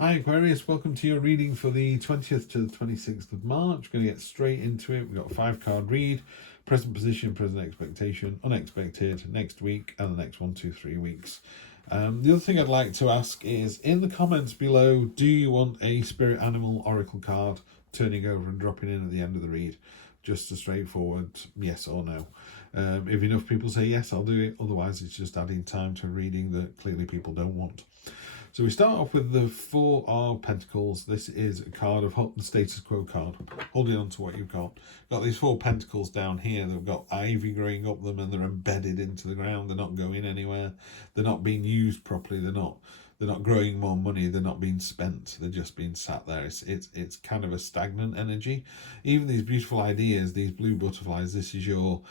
Hi Aquarius, welcome to your reading for the 20th to the 26th of March. Going to get straight into it. We've got a 5-card read, present position, present expectation, unexpected, next week, and the next 1, 2, 3 weeks. The other thing I'd like to ask is, in the comments below, do you want a spirit animal oracle card turning over and dropping in at the end of the read? Just a straightforward yes or no. If enough people say yes, I'll do it. Otherwise, it's just adding time to a reading that clearly people don't want. So we start off with the Four of Pentacles. This is a card of the status quo card, holding on to what you've got. Got these 4 pentacles down here. They've got ivy growing up them and they're embedded into the ground. They're not going anywhere. They're not being used properly. They're not growing more money. They're not being spent. They're just being sat there. It's kind of a stagnant energy. Even these beautiful ideas, these blue butterflies, this is your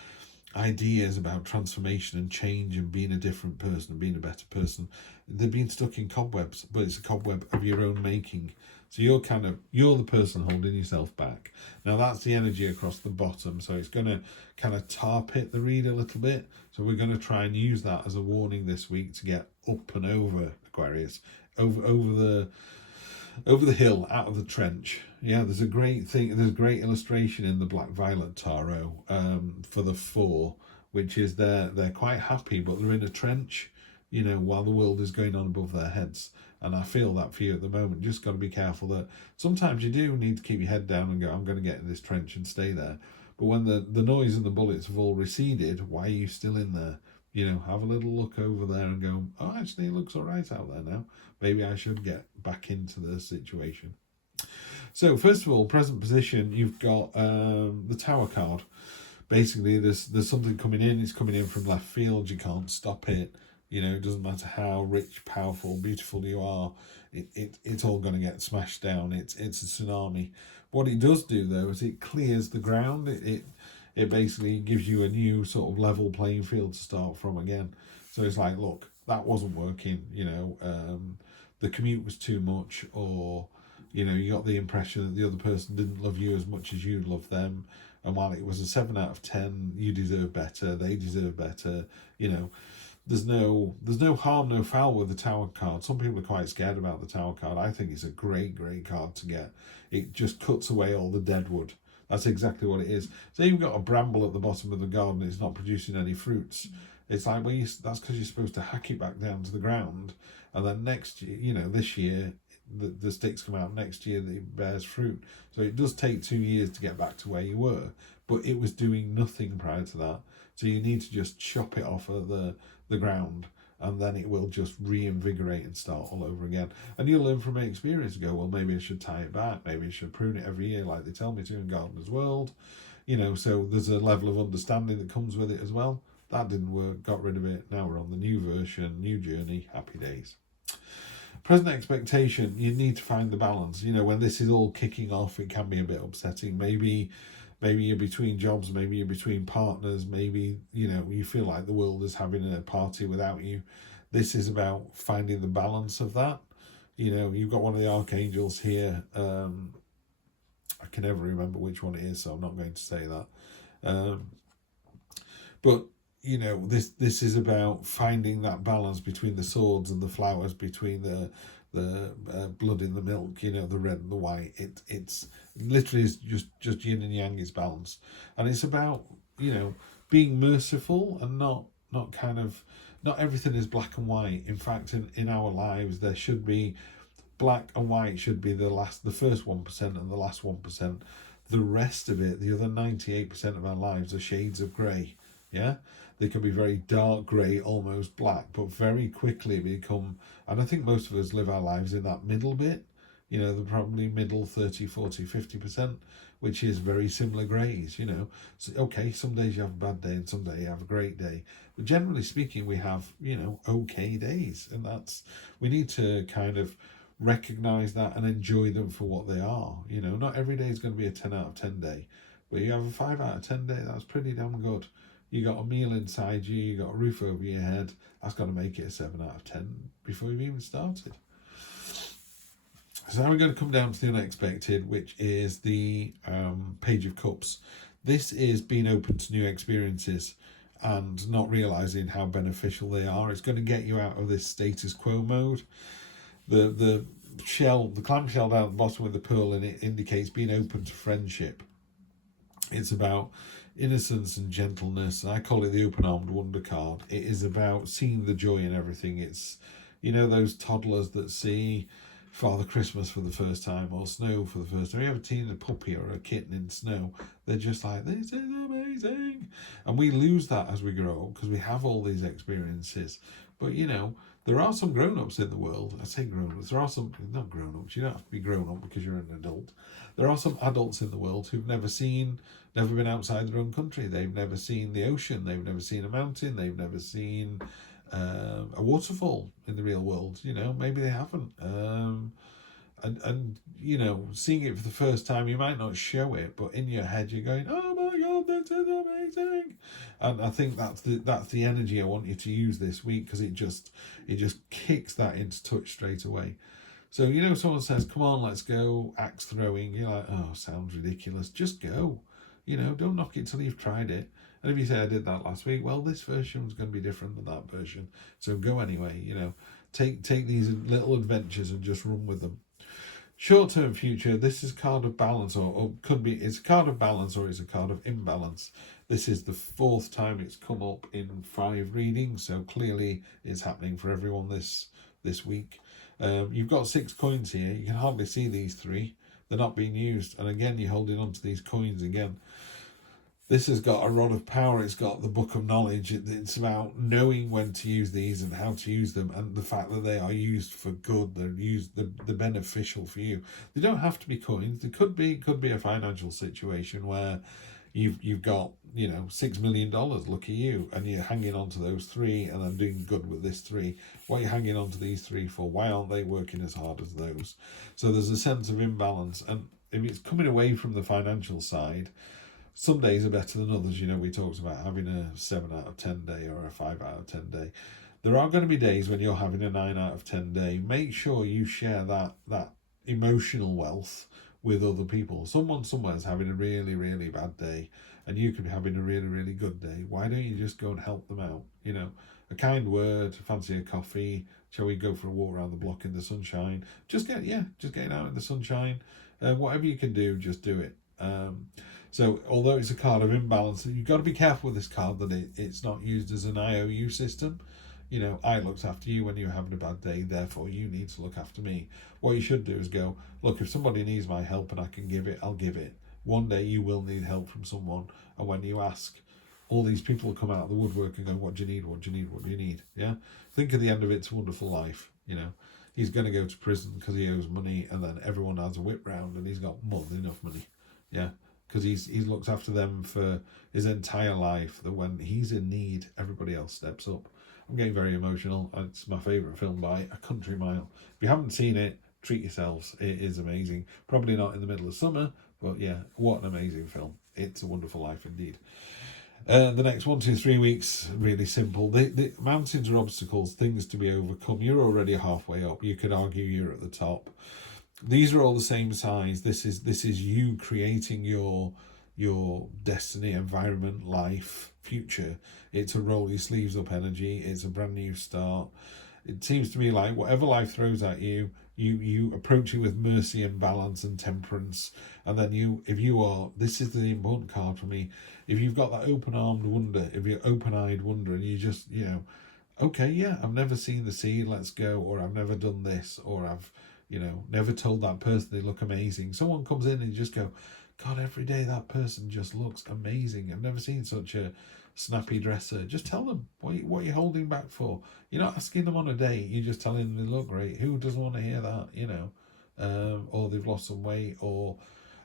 ideas about transformation and change and being a different person and being a better person. They're being stuck in cobwebs, but it's a cobweb of your own making. So you're the person holding yourself back. Now that's the energy across the bottom, so it's going to kind of tar pit the read a little bit. So we're going to try and use that as a warning this week to get up and over, Aquarius, over the hill, out of the trench. Yeah, there's a great illustration in the Black Violet Tarot for the 4, which is they're quite happy, but they're in a trench, while the world is going on above their heads. And I feel that for you at the moment. Just got to be careful that sometimes you do need to keep your head down and go, I'm going to get in this trench and stay there. But when the noise and the bullets have all receded, why are you still in there? Have a little look over there and go, oh, actually, it looks all right out there now. Maybe I should get back into the situation. So, first of all, present position, you've got the Tower card. Basically, there's something coming in. It's coming in from left field. You can't stop it. It doesn't matter how rich, powerful, beautiful you are. It's all going to get smashed down. It's a tsunami. What it does do, though, is it clears the ground. It basically gives you a new sort of level playing field to start from again. So it's like, look, that wasn't working. The commute was too much, or you got the impression that the other person didn't love you as much as you loved them. And while it was a 7 out of 10, you deserve better. They deserve better. There's no harm, no foul with the Tower card. Some people are quite scared about the Tower card. I think it's a great card to get. It just cuts away all the dead wood. That's exactly what it is. So you've got a bramble at the bottom of the garden. It's not producing any fruits. It's like, well, that's because you're supposed to hack it back down to the ground. And then next year, this year, the sticks come out. Next year, it bears fruit. So it does take 2 years to get back to where you were. But it was doing nothing prior to that. So you need to just chop it off of the ground, and then it will just reinvigorate and start all over again. And you'll learn from experience. Go, well, maybe I should tie it back. Maybe I should prune it every year like they tell me to in Gardener's World. So there's a level of understanding that comes with it as well. That didn't work, got rid of it. Now we're on the new version, new journey, happy days. Present expectation, you need to find the balance. When this is all kicking off, it can be a bit upsetting. Maybe you're between jobs, maybe you're between partners, maybe, you feel like the world is having a party without you. This is about finding the balance of that. You've got one of the archangels here. I can never remember which one it is, so I'm not going to say that. But this is about finding that balance between the swords and the flowers, between the blood in the milk, the red and the white. It's literally is just yin and yang is balance. And it's about, being merciful and not everything is black and white. In fact, in our lives, there should be black and white should be the first 1% and the last 1%. The rest of it, the other 98% of our lives, are shades of grey. Yeah, they can be very dark grey, almost black, but very quickly become, and I think most of us live our lives in that middle bit, the probably middle 30, 40, 50%, which is very similar greys, So, okay, some days you have a bad day and some days you have a great day. But generally speaking, we have, okay days. And we need to kind of recognise that and enjoy them for what they are. Not every day is going to be a 10 out of 10 day, but you have a 5 out of 10 day, that's pretty damn good. You got a meal inside you, you got a roof over your head. That's got to make it a 7 out of 10 before you've even started. So now we're going to come down to the unexpected, which is the Page of Cups. This is being open to new experiences and not realising how beneficial they are. It's going to get you out of this status quo mode. The shell, the clamshell down at the bottom with the pearl in it, indicates being open to friendship. It's about innocence and gentleness. I call it the open-armed wonder card. It is about seeing the joy in everything. It's, you know, those toddlers that see Father Christmas for the first time, or snow for the first time. You ever seen a puppy or a kitten in snow? They're just like, this is amazing. And we lose that as we grow up because we have all these experiences. But, you know, there are some grown-ups in the world. I say grown-ups. There are some, not grown-ups. You don't have to be grown-up because you're an adult. There are some adults in the world who've never been outside their own country. They've never seen the ocean. They've never seen a mountain. They've never seen a waterfall in the real world. You know, maybe they haven't. And you know, seeing it for the first time, you might not show it, but in your head you're going, oh my God, this is amazing. And I think that's the energy I want you to use this week, because it just kicks that into touch straight away. So, you know, someone says, come on, let's go axe throwing. You're like, oh, sounds ridiculous. Just go. You know, don't knock it till you've tried it. And if you say I did that last week, well, this version's going to be different than that version. So go anyway, you know. Take these little adventures and just run with them. Short-term future, this is a card of balance, or could be, it's a card of balance or it's a card of imbalance. This is the 4th time it's come up in 5 readings, so clearly it's happening for everyone this week. You've got 6 coins here. You can hardly see these 3. They're not being used. And again, you're holding on to these coins again. This has got a rod of power. It's got the book of knowledge. It's about knowing when to use these and how to use them, and the fact that they are used for good. They're used, they're beneficial for you. They don't have to be coins. It could be a financial situation where you've got, you know, $6 million, lucky you, and you're hanging on to those 3, and I'm doing good with this 3. What are you hanging on to these 3 for? Why aren't they working as hard as those? So there's a sense of imbalance, and if it's coming away from the financial side, some days are better than others. You know, we talked about having a 7 out of 10 day or a 5 out of 10 day. There are going to be days when you're having a 9 out of 10 day. Make sure you share that emotional wealth with other people. Someone somewhere is having a really, really bad day, and you could be having a really, really good day. Why don't you just go and help them out? You know, a kind word, fancy a coffee, shall we go for a walk around the block in the sunshine? Just getting out in the sunshine. Whatever you can do, just do it. So although it's a card of imbalance, you've got to be careful with this card that it's not used as an IOU system. You know, I looked after you when you were having a bad day, therefore you need to look after me. What you should do is go, look, if somebody needs my help and I can give it, I'll give it. One day you will need help from someone, and when you ask, all these people will come out of the woodwork and go, what do you need, what do you need, what do you need? Yeah? Think of the end of It's a Wonderful Life, you know. He's going to go to prison because he owes money, and then everyone has a whip round and he's got more than enough money. Yeah? Because he's looked after them for his entire life, that when he's in need, everybody else steps up. I'm getting very emotional. It's my favourite film by a country mile. If you haven't seen it, treat yourselves. It is amazing. Probably not in the middle of summer, but yeah, what an amazing film. It's a Wonderful Life indeed. The next 1, 2, 3 weeks, really simple. The mountains are obstacles, things to be overcome. You're already halfway up. You could argue you're at the top. These are all the same size. This is you creating your destiny, environment, life, future. It's a roll your sleeves up energy. It's a brand new start. It seems to me like whatever life throws at you, you approach it with mercy and balance and temperance. And then this is the important card for me. If you've got that open-armed wonder, if you're open-eyed wonder, and you just, you know, okay, yeah, I've never seen the sea, let's go, or I've never done this, or I've, you know, never told that person they look amazing. Someone comes in and you just go, God, every day that person just looks amazing. I've never seen such a snappy dresser. Just tell them, what are you holding back for? You're not asking them on a date, you're just telling them they look great. Who doesn't want to hear that, you know? Or they've lost some weight, or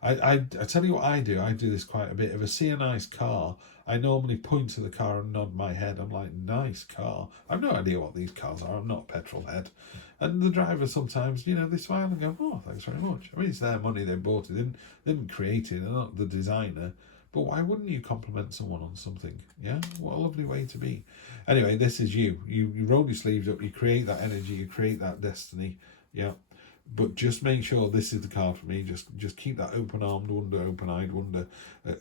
I tell you what I do this quite a bit. If I see a nice car, I normally point to the car and nod my head. I'm like, nice car. I've no idea what these cars are. I'm not a petrol head. And the driver sometimes, you know, they smile and go, oh, thanks very much. I mean, it's their money, they bought it. They didn't create it. They're not the designer. But why wouldn't you compliment someone on something? Yeah? What a lovely way to be. Anyway, this is you. You roll your sleeves up. You create that energy. You create that destiny. Yeah? But just make sure this is the card for me. Just keep that open-armed wonder, open-eyed wonder.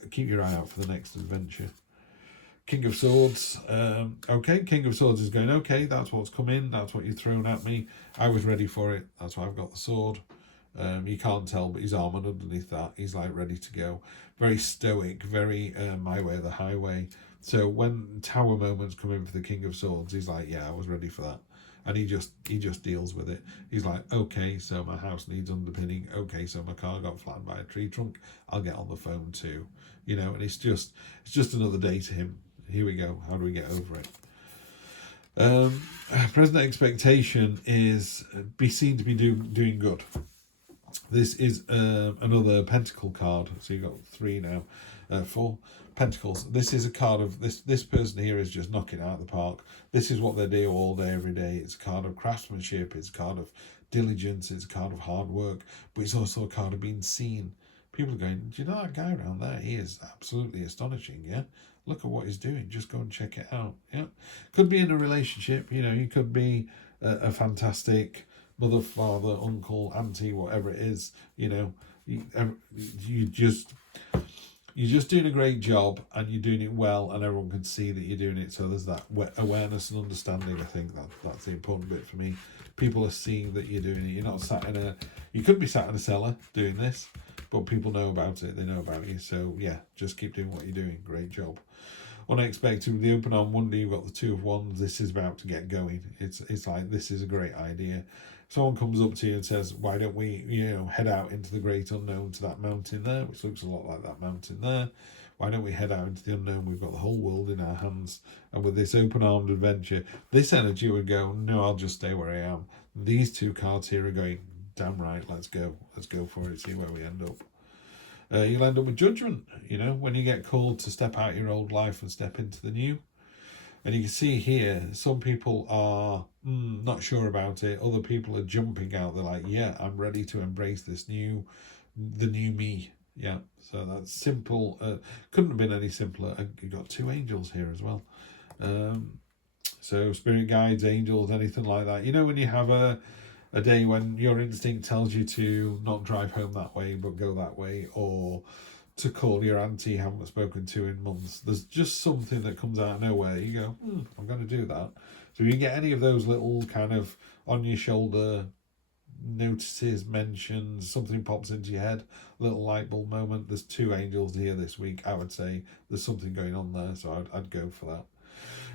Keep your eye out for the next adventure. King of Swords. Okay, King of Swords is going, okay, that's what's come in. That's what you've thrown at me. I was ready for it. That's why I've got the sword. You can't tell, but he's armoured underneath that. He's like ready to go. Very stoic, very my way or the highway. So when Tower moments come in for the King of Swords, he's like, yeah, I was ready for that. And he just deals with it. He's like, okay, so my house needs underpinning. Okay, so my car got flattened by a tree trunk. I'll get on the phone too. You know, and it's just another day to him. Here we go. How do we get over it? Present expectation is be seen to be doing good. This is another Pentacle card. So you've got 3 now. 4 Pentacles. This is a card of this person here is just knocking it out of the park. This is what they do all day, every day. It's a card of craftsmanship. It's a card of diligence. It's a card of hard work. But it's also a card of being seen. People are going, do you know that guy around there? He is absolutely astonishing, yeah? Look at what he's doing. Just go and check it out, yeah? Could be in a relationship, you know. You could be a fantastic mother, father, uncle, auntie, whatever it is, you know. You're just doing a great job, and you're doing it well, and everyone can see that you're doing it. So there's that awareness and understanding. I think that's the important bit for me. People are seeing that you're doing it. You're not sat in you could be sat in a cellar doing this, but people know about it. They know about you. So yeah, just keep doing what you're doing. Great job. Unexpected with the open arm wonder, you've got the 2 of Wands. This is about to get going. It's like, this is a great idea. Someone comes up to you and says, why don't we, you know, head out into the great unknown, to that mountain there, which looks a lot like that mountain there. Why don't we head out into the unknown? We've got the whole world in our hands. And with this open-armed adventure, this energy would go, no, I'll just stay where I am. These 2 cards here are going, damn right, let's go. Let's go for it, see where we end up. You'll end up with judgment, you know, when you get called to step out your old life and step into the new. And you can see here, some people are not sure about it. Other people are jumping out. They're like, yeah, I'm ready to embrace the new me. Yeah, so that's simple. Couldn't have been any simpler. You've got 2 angels here as well. So spirit guides, angels, anything like that. You know, when you have a day when your instinct tells you to not drive home that way, but go that way, or to call your auntie you haven't spoken to in months. There's just something that comes out of nowhere. You go, I'm going to do that. So if you get any of those little kind of on your shoulder notices, mentions, something pops into your head, little light bulb moment. There's 2 angels here this week. I would say there's something going on there, so I'd go for that.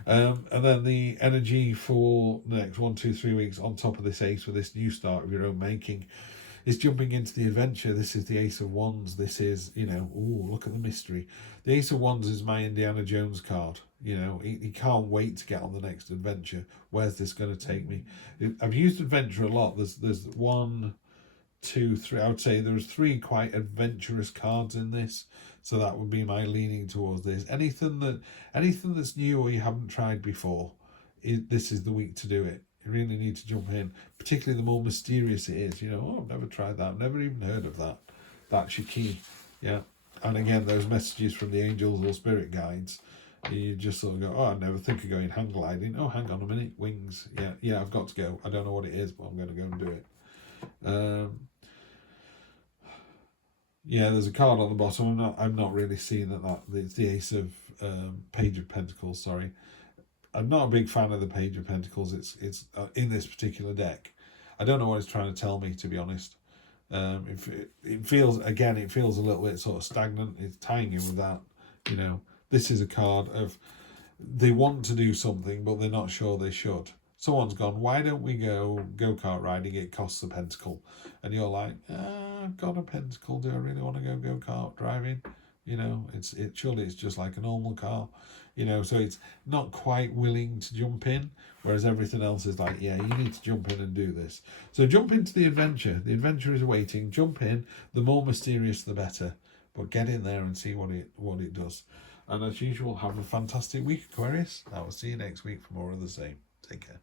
And then the energy for the next 1, 2, 3 weeks on top of this ace with this new start of your own making is jumping into the adventure. This is the Ace of Wands. This is, you know, look at the mystery. The Ace of Wands is my Indiana Jones card. You know, he can't wait to get on the next adventure. Where's this going to take me? I've used adventure a lot. There's 1, 2, 3. I would say there's 3 quite adventurous cards in this. So that would be my leaning towards this. Anything that's new or you haven't tried before, this is the week to do it. You really need to jump in, particularly the more mysterious it is. You know, I've never tried that. I've never even heard of that. That's your key. Yeah. And again, those messages from the angels or spirit guides, you just sort of go, I never think of going hang gliding. Oh, hang on a minute, wings. Yeah, I've got to go. I don't know what it is, but I'm going to go and do it. Yeah, there's a card on the bottom. I'm not really seeing that. It's the Ace of Page of Pentacles. Sorry. I'm not a big fan of the Page of Pentacles. It's in this particular deck. I don't know what it's trying to tell me, to be honest. It feels a little bit sort of stagnant. It's tying you with that. You know, this is a card of they want to do something, but they're not sure they should. Someone's gone, why don't we go-kart riding? It costs a pentacle. And you're like, I've got a pentacle. Do I really want to go-kart driving? You know, surely it's just like a normal car. You know, so it's not quite willing to jump in, whereas everything else is like, yeah, you need to jump in and do this. So jump into the adventure. The adventure is waiting. Jump in. The more mysterious, the better. But get in there and see what it does. And as usual, have a fantastic week, Aquarius. I will see you next week for more of the same. Take care.